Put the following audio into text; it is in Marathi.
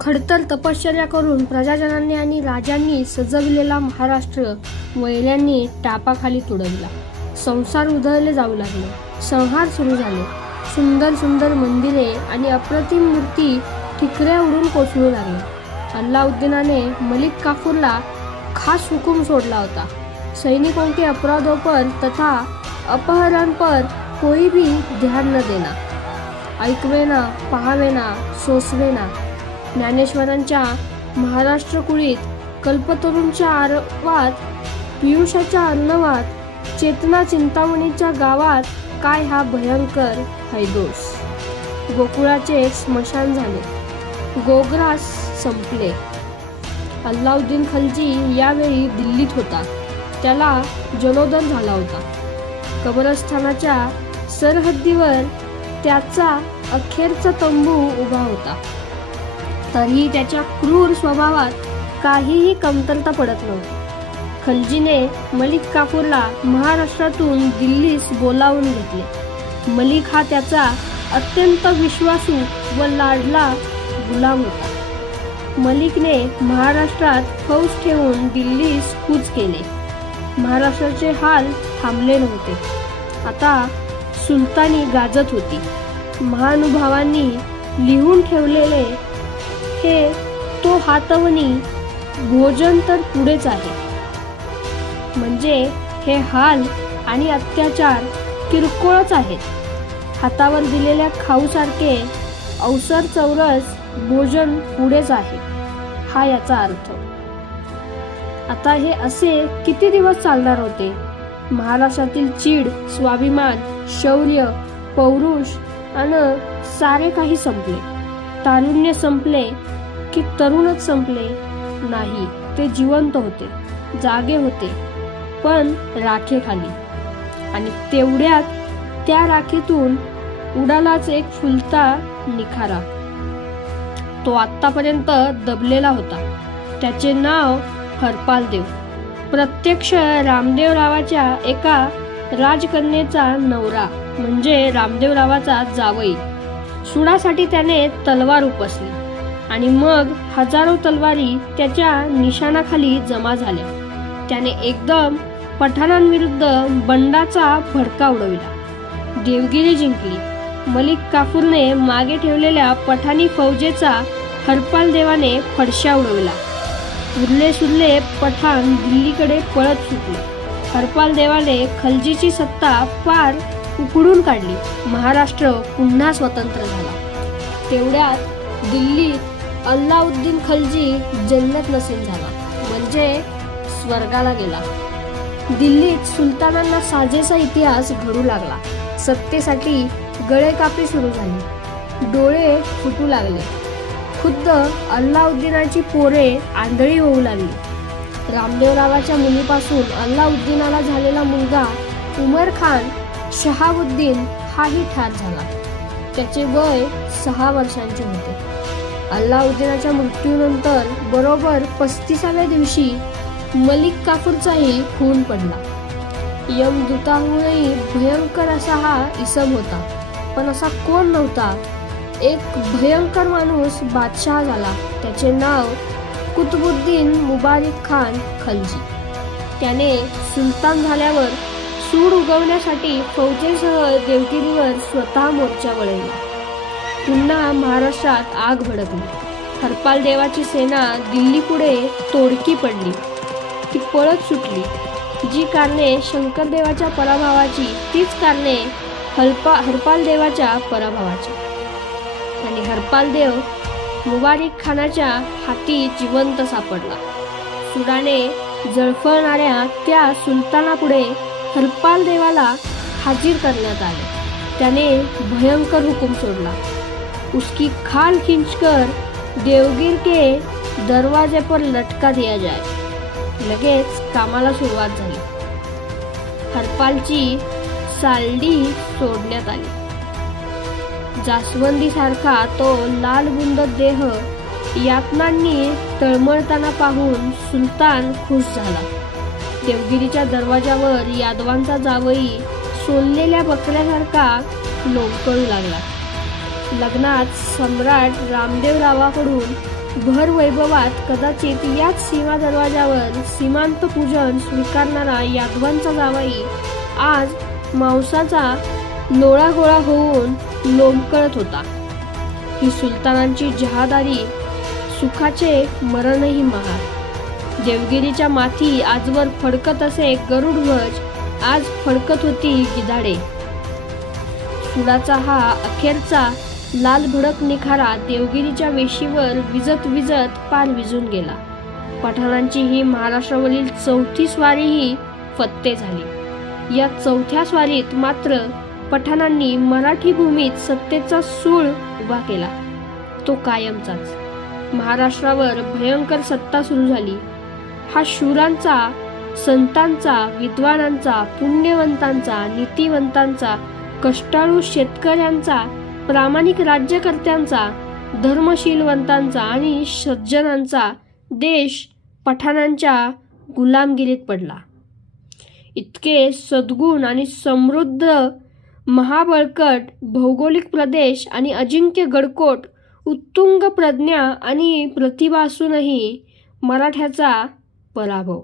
खडतर तपश्चर्या करून प्रजाजनांनी आणि राजांनी सजविलेला महाराष्ट्र वैऱ्यांनी टापाखाली तुडवला. संसार उधळले जाऊ लागले. संहार सुरू झाले. सुंदर सुंदर मंदिरे आणि अप्रतिम मूर्ती ठिकऱ्या उडून कोसळू लागले. अल्लाउद्दीनाने मलिक काफूरला खास हुकूम सोडला होता. सैनिकों के अपराधों पर तथा अपहरण पर कोई भी ध्यान न देना. ऐकवेना, पाहावेना, सोसवेना. ज्ञानेश्वरांच्या महाराष्ट्र कुळीत, कल्पतरूंच्या आरवात, पियुषाच्या अर्णवात, चेतना चिंतामणीच्या गावात काय हा भयंकर हैदोस. गोकुळाचे स्मशान झाले. गोग्रास संपले. अल्लाउद्दीन खलजी यावेळी दिल्लीत होता. त्याला जलोदर झाला होता. कब्रस्थानाच्या सरहद्दीवर त्याचा अखेरचा तंबू उभा होता. तरीही त्याच्या क्रूर स्वभावात काहीही कमतरता पडत नव्हती. खलजीने मलिक काफूरला महाराष्ट्रातून दिल्लीस बोलावून घेतले. मलिक हा त्याचा अत्यंत विश्वासू व लाडला गुलाम होता. मलिकने महाराष्ट्रात फौज ठेवून दिल्लीस कूच केले. महाराष्ट्राचे हाल थांबले नव्हते. आता सुलतानी गाजत होती. महानुभावांनी लिहून ठेवलेले हे तो हातवणी भोजन तर पुढेच आहे. म्हणजे हे हाल आणि अत्याचार किरकोळच आहेत. हातावर दिलेल्या खाऊसारखे अवसर चौरस भोजन पुढेच आहे, हा याचा अर्थ. आता हे असे किती दिवस चालणार होते? महाराष्ट्रातील चीड, स्वाभिमान, शौर्य, पौरुष आणि सारे काही संपले. तारुण्य संपले की तरुणच संपले? नाही, ते जिवंत होते, जागे होते, पण राखेखाली. आणि तेवढ्यात त्या राखेतून उडालाच एक फुलता निखारा. तो आत्तापर्यंत दबलेला होता. त्याचे नाव हरपालदेव. प्रत्यक्ष रामदेवरावाच्या एका राजकन्येचा नवरा, म्हणजे रामदेवरावाचा जावई. सुडासाठी त्याने तलवार उपसली आणि मग हजारो तलवारी त्याच्या निशाणाखाली जमा झाल्या. त्याने एकदम पठाणांविरुद्ध बंडाचा भडका उडविला. देवगिरी जिंकली. मलिक काफूरने मागे ठेवलेल्या पठाणी फौजेचा हरपालदेवाने फडशा उडविला. उरले सुरले पठाण दिल्लीकडे पळत सुटले. हरपालदेवाने खलजीची सत्ता पार उखडून काढली. महाराष्ट्र पुन्हा स्वतंत्र झाला. तेवढ्यात दिल्लीत अल्लाउद्दीन खलजी जन्नत नसीब झाला, म्हणजे स्वर्गाला गेला. दिल्लीत सुलतानांना साजेसा इतिहास घडू लागला. सत्तेसाठी गळेकापी सुरू झाली. डोळे फुटू लागले. खुद्द अल्लाउद्दीनाची पोरे आंधळी होऊ लागली. रामदेवरावाच्या मुलीपासून अल्लाउद्दीनाला झालेला मुलगा उमर खान शहाबुद्दीन हाही ठार झाला. त्याचे वय 6 वर्षांचे होते. अल्लाउद्दीनाच्या मृत्यूनंतर बरोबर 35व्या दिवशी मलिक काफूरचाही खून पडला. यमदूताहूनही भयंकर असा हा इसम होता. पण असा कोण नव्हता? एक भयंकर माणूस बादशाह झाला. त्याचे नाव कुतुबुद्दीन मुबारिक खान खलजी. त्याने सुलतान झाल्यावर सूड उगवण्यासाठी फौजेसह देवगिरीवर स्वतः मोर्चा वळवला. पुन्हा महाराष्ट्रात आग भडकली. हरपालदेवाची सेना दिल्लीपुढे तोडकी पडली. ती पळत सुटली. जी कारणे शंकरदेवाच्या पराभवाची, तीच कारणे हरपालदेवाच्या पराभवाची. आणि हरपालदेव मुबारिक खानाच्या हाती जिवंत सापडला. सुडाने जळफळणाऱ्या त्या सुलतानापुढे हरपालदेवाला हाजीर करण्यात आले. त्याने भयंकर हुकूम सोडला. उसकी खाल खींचकर देवगिर के दरवाजे पर लटका दिया जाए. लगेच कामाला सुरुवात झाली. हरपालची सालडी सोडण्यात आली. जास्वंदीसारखा तो लालबुंद देह यातनांनी तळमळताना पाहून सुलतान खुश झाला. देवगिरीच्या दरवाजावर यादवांचा जावई सोललेल्या बकऱ्यासारखा लोंबकळू लागला. लग्नात सम्राट रामदेवरावाकडून भर वैभवात कदाचित याच सीमा दरवाजावर सीमांत पूजन स्वीकारणारा यादवांचा जावई आज मांसाचा लोळागोळा होऊन लोंबकळत होता. ही सुलतानांची जहादारी, सुखाचे मरणही महाग. देवगिरीच्या माथी आजवर फडकत असे गरुडध्वज, आज फडकत होती गिधाडे. सुडाचा हा अखेरचा लाल भडक निखारा देवगिरीच्या वेशीवर विजत विजत पार विझून गेला. पठाणांची ही महाराष्ट्रावरील 4थी स्वारीही फत्ते झाली. या 4थ्या स्वारीत मात्र पठाणांनी मराठी भूमीत सत्तेचा सूळ उभा केला, तो कायमचाच. महाराष्ट्रावर भयंकर सत्ता सुरू झाली. हा शूरांचा, संतांचा, विद्वानांचा, पुण्यवंतांचा, नीतिवंतांचा, कष्टाळू शेतकऱ्यांचा, प्रामाणिक राज्यकर्त्यांचा, धर्मशीलवंतांचा आणि सज्जनांचा देश पठाणांच्या गुलामगिरीत पडला. इतके सद्गुण आणि समृद्ध, महाबळकट भौगोलिक प्रदेश आणि अजिंक्य गडकोट, उत्तुंग प्रज्ञा आणि प्रतिभा असूनही मराठ्याचा पराभव.